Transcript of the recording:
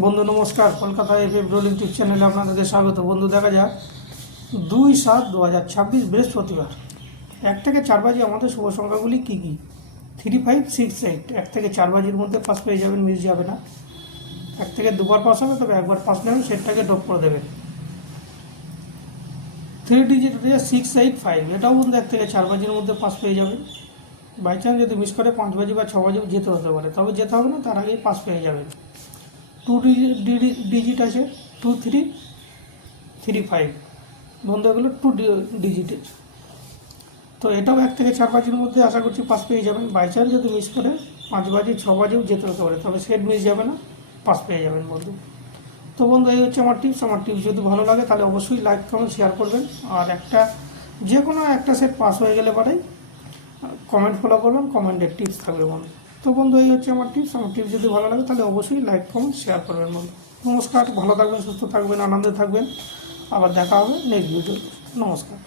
বন্ধু নমস্কার, Kolkata FM rolling tube চ্যানেলে আপনাদেরকে স্বাগত। বন্ধু দেখা যাক 2/7/2026 বৃহস্পতিবার 1 থেকে 4 বাজে আমাদের শুভ সংখ্যাগুলি কী কী? 3568 1 থেকে 4 বাজির মধ্যে পাস পেয়ে যাবেন, মিস যাবে না। 1 থেকে দুবার পাস হবে, তবে একবার পাস নেবেন সেটাকে ড্রপ করে দেবেন। 3 ডিজিট 685 এটাও বন্ধু 1 থেকে 4 বাজির মধ্যে পাস পেয়ে যাবেন। বাই চান্স যদি মিস করে 5 বাজি বা 6 বাজেও যেতে হতে পারে, তবে যেতে হবে না, তার আগেই পাস পেয়ে যাবেন। 2 ডিজিট আছে 2335 বন্ধু, এগুলো 2 ডিজিটের। তো এটাও 1 থেকে 4 বাজির মধ্যে আশা করছি পাস পেয়ে যাবেন। বাই চান্স যদি মিস করে 5 বাজি 6 বাজেও যেতে হতে পারে, তবে সেট মিস যাবে না, পাস পেয়ে যাবেন বন্ধু। তো বন্ধু এই হচ্ছে আমার টিপস যদি ভালো লাগে তাহলে অবশ্যই লাইক কমেন্ট শেয়ার করবেন। আর যে কোনো একটা সেট পাস হয়ে গেলে পরেই কমেন্ট ফলো করবেন, কমেন্টের টিপস থাকবে বন্ধু। তো বন্ধু এই হচ্ছে আমার টিপস যদি ভালো লাগে তাহলে অবশ্যই লাইক কমেন্ট শেয়ার করবেন বন্ধু। নমস্কার, ভালো থাকবেন, সুস্থ থাকবেন, আনন্দে থাকবেন। আবার দেখা হবে নেক্সট ভিডিও। নমস্কার।